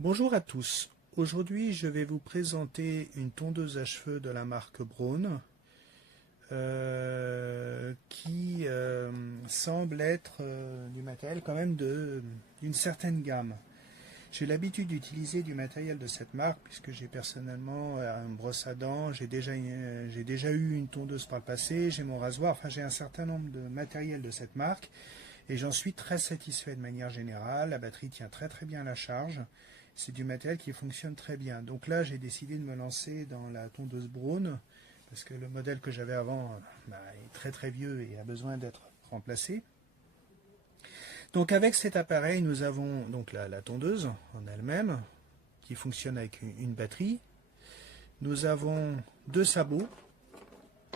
Bonjour à tous. Aujourd'hui, je vais vous présenter une tondeuse à cheveux de la marque Braun qui semble être du matériel quand même d'une certaine gamme. J'ai l'habitude d'utiliser du matériel de cette marque puisque j'ai personnellement une brosse à dents, j'ai déjà eu une tondeuse par le passé, j'ai mon rasoir, enfin j'ai un certain nombre de matériel de cette marque et j'en suis très satisfait de manière générale. La batterie tient très très bien à la charge. C'est du matériel qui fonctionne très bien. Donc là, j'ai décidé de me lancer dans la tondeuse Braun, parce que le modèle que j'avais avant est très très vieux et a besoin d'être remplacé. Donc avec cet appareil, nous avons donc la tondeuse en elle-même, qui fonctionne avec une batterie. Nous avons deux sabots,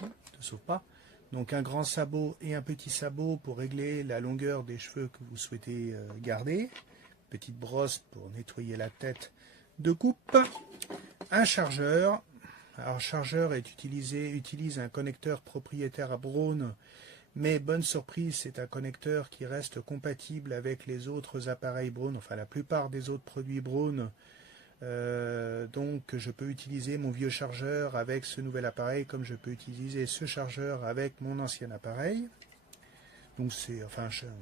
ne sauve pas. Donc un grand sabot et un petit sabot pour régler la longueur des cheveux que vous souhaitez garder. Petite brosse pour nettoyer la tête de coupe. Un chargeur. Alors chargeur utilise un connecteur propriétaire à Braun, mais bonne surprise, c'est un connecteur qui reste compatible avec les autres appareils Braun, enfin la plupart des autres produits Braun. Donc je peux utiliser mon vieux chargeur avec ce nouvel appareil comme je peux utiliser ce chargeur avec mon ancien appareil. Donc c'est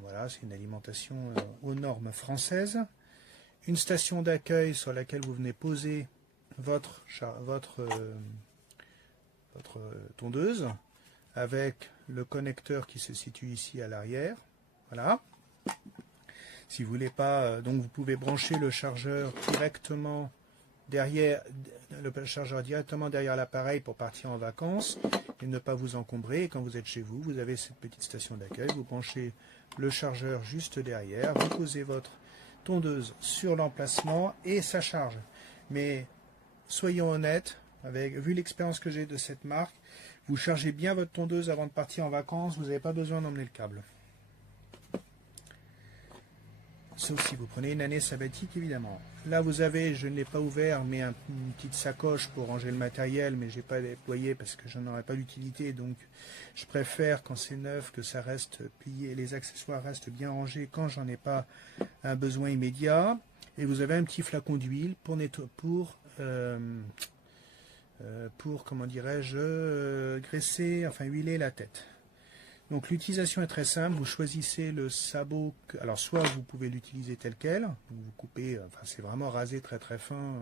voilà, c'est une alimentation aux normes françaises. Une station d'accueil sur laquelle vous venez poser votre tondeuse avec le connecteur qui se situe ici à l'arrière. Voilà. Si vous voulez pas, donc vous pouvez brancher le chargeur directement derrière l'appareil pour partir en vacances et ne pas vous encombrer. Et quand vous êtes chez vous, vous avez cette petite station d'accueil, vous branchez le chargeur juste derrière, vous posez votre tondeuse sur l'emplacement et ça charge. Mais soyons honnêtes, vu l'expérience que j'ai de cette marque, vous chargez bien votre tondeuse avant de partir en vacances, vous n'avez pas besoin d'emmener le câble. Sauf si vous prenez une année sabbatique, évidemment. Là, vous avez, je ne l'ai pas ouvert, mais une petite sacoche pour ranger le matériel, mais je n'ai pas déployé parce que je n'en aurais pas l'utilité. Donc, je préfère, quand c'est neuf, que ça reste plié, les accessoires restent bien rangés quand j'en ai pas un besoin immédiat. Et vous avez un petit flacon d'huile pour comment dirais-je, graisser, enfin huiler la tête. Donc l'utilisation est très simple, vous choisissez le sabot, alors soit vous pouvez l'utiliser tel quel, vous coupez, enfin c'est vraiment rasé très très fin,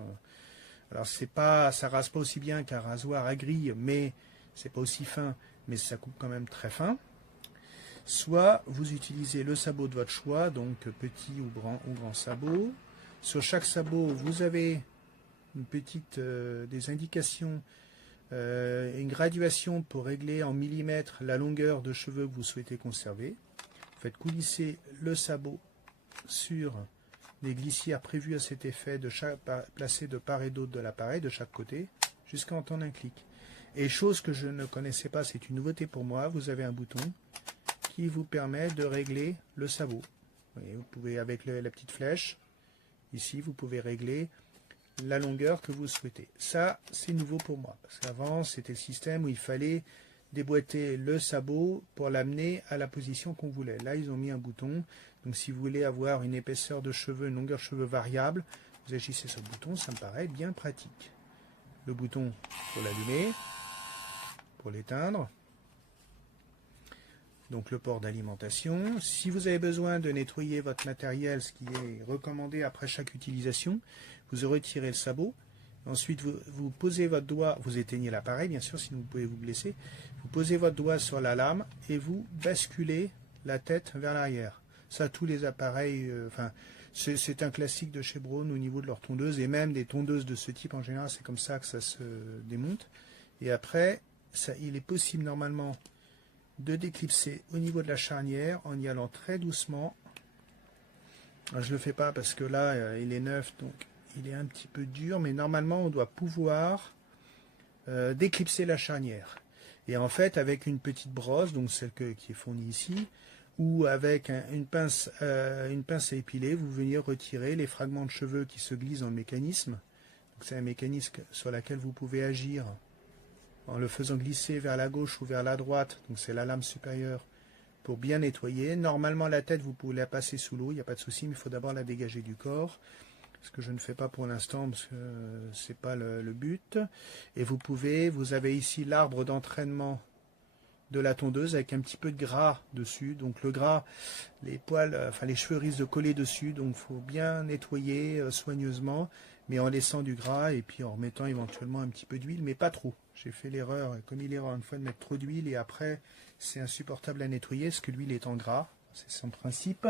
alors ça rase pas aussi bien qu'un rasoir à grille, mais c'est pas aussi fin, mais ça coupe quand même très fin. Soit vous utilisez le sabot de votre choix, donc petit ou grand sabot. Sur chaque sabot, vous avez des indications, une graduation pour régler en millimètres la longueur de cheveux que vous souhaitez conserver. Vous faites coulisser le sabot sur des glissières prévues à cet effet, placées de part et d'autre de l'appareil, de chaque côté, jusqu'à entendre un clic. Et chose que je ne connaissais pas, c'est une nouveauté pour moi, vous avez un bouton qui vous permet de régler le sabot. Vous pouvez, avec la petite flèche, ici, vous pouvez régler la longueur que vous souhaitez. Ça, c'est nouveau pour moi, parce qu'avant, c'était le système où il fallait déboîter le sabot pour l'amener à la position qu'on voulait. Là, ils ont mis un bouton, donc si vous voulez avoir une épaisseur de cheveux, une longueur de cheveux variable, vous agissez sur le bouton, ça me paraît bien pratique. Le bouton pour l'allumer, pour l'éteindre, donc le port d'alimentation. Si vous avez besoin de nettoyer votre matériel, ce qui est recommandé après chaque utilisation, vous retirez le sabot. Ensuite, vous posez votre doigt, vous éteignez l'appareil, bien sûr, sinon vous pouvez vous blesser. Vous posez votre doigt sur la lame et vous basculez la tête vers l'arrière. Ça, tous les appareils, c'est un classique de chez Braun au niveau de leur tondeuse, et même des tondeuses de ce type en général, c'est comme ça que ça se démonte. Et après, il est possible normalement de déclipser au niveau de la charnière en y allant très doucement. Alors, je ne le fais pas parce que là, il est neuf, donc il est un petit peu dur, mais normalement, on doit pouvoir déclipser la charnière. Et en fait, avec une petite brosse, donc celle qui est fournie ici, ou avec une pince à épiler, vous venez retirer les fragments de cheveux qui se glissent dans le mécanisme. C'est un mécanisme sur lequel vous pouvez agir en le faisant glisser vers la gauche ou vers la droite, donc c'est la lame supérieure, pour bien nettoyer. Normalement, la tête, vous pouvez la passer sous l'eau, il n'y a pas de souci, mais il faut d'abord la dégager du corps. ce que je ne fais pas pour l'instant parce que c'est pas le but. Et vous avez ici l'arbre d'entraînement de la tondeuse avec un petit peu de gras dessus. Donc le gras, les poils, enfin les cheveux risquent de coller dessus, donc il faut bien nettoyer soigneusement, mais en laissant du gras et puis en remettant éventuellement un petit peu d'huile, mais pas trop. J'ai fait l'erreur, commis l'erreur une fois de mettre trop d'huile et après c'est insupportable à nettoyer parce que l'huile est en gras, c'est son principe.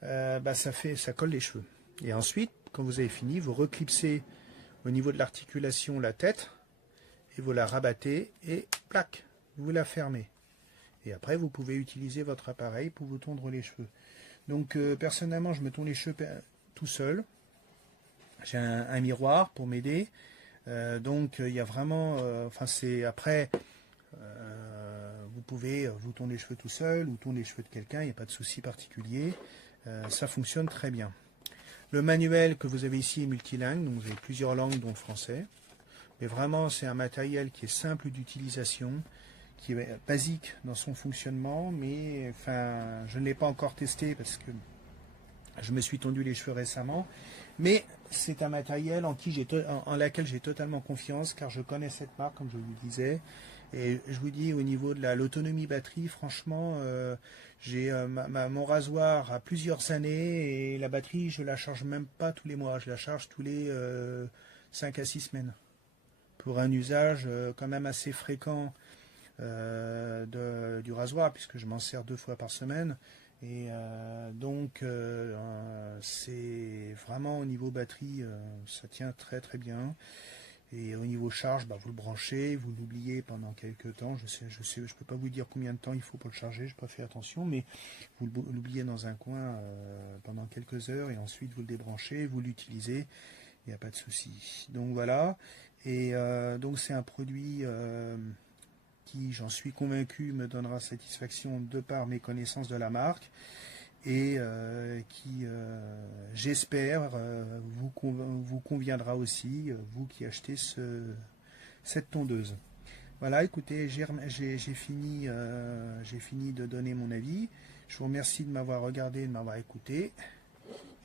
Ça colle les cheveux. Et ensuite, quand vous avez fini, vous reclipsez au niveau de l'articulation la tête et vous la rabattez et plac, vous la fermez. Et après, vous pouvez utiliser votre appareil pour vous tondre les cheveux. Donc, personnellement, je me tonds les cheveux tout seul. J'ai un miroir pour m'aider. Donc, il y a vraiment... après, vous pouvez vous tondre les cheveux tout seul ou tondre les cheveux de quelqu'un. Il n'y a pas de souci particulier. Ça fonctionne très bien. Le manuel que vous avez ici est multilingue. Donc, vous avez plusieurs langues, dont le français. Mais vraiment, c'est un matériel qui est simple d'utilisation, qui est basique dans son fonctionnement, mais enfin, je ne l'ai pas encore testé parce que je me suis tondu les cheveux récemment, mais c'est un matériel en laquelle j'ai totalement confiance car je connais cette marque, comme je vous le disais, et je vous dis au niveau de l'autonomie batterie, franchement, j'ai mon rasoir à plusieurs années et la batterie, je la charge même pas tous les mois, je la charge tous les 5 à 6 semaines pour un usage quand même assez fréquent du rasoir, puisque je m'en sers 2 fois par semaine. Et c'est vraiment au niveau batterie, ça tient très très bien. Et au niveau charge, vous le branchez, vous l'oubliez pendant quelques temps. Je peux pas vous dire combien de temps il faut pour le charger, je n'ai pas fait attention, mais vous l'oubliez dans un coin pendant quelques heures et ensuite vous le débranchez, vous l'utilisez, il n'y a pas de souci. Donc voilà, et donc c'est un produit qui, j'en suis convaincu, me donnera satisfaction de par mes connaissances de la marque et qui, j'espère, vous conviendra aussi, vous qui achetez cette tondeuse. Voilà, écoutez, j'ai fini de donner mon avis. Je vous remercie de m'avoir regardé, de m'avoir écouté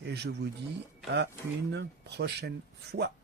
et je vous dis à une prochaine fois.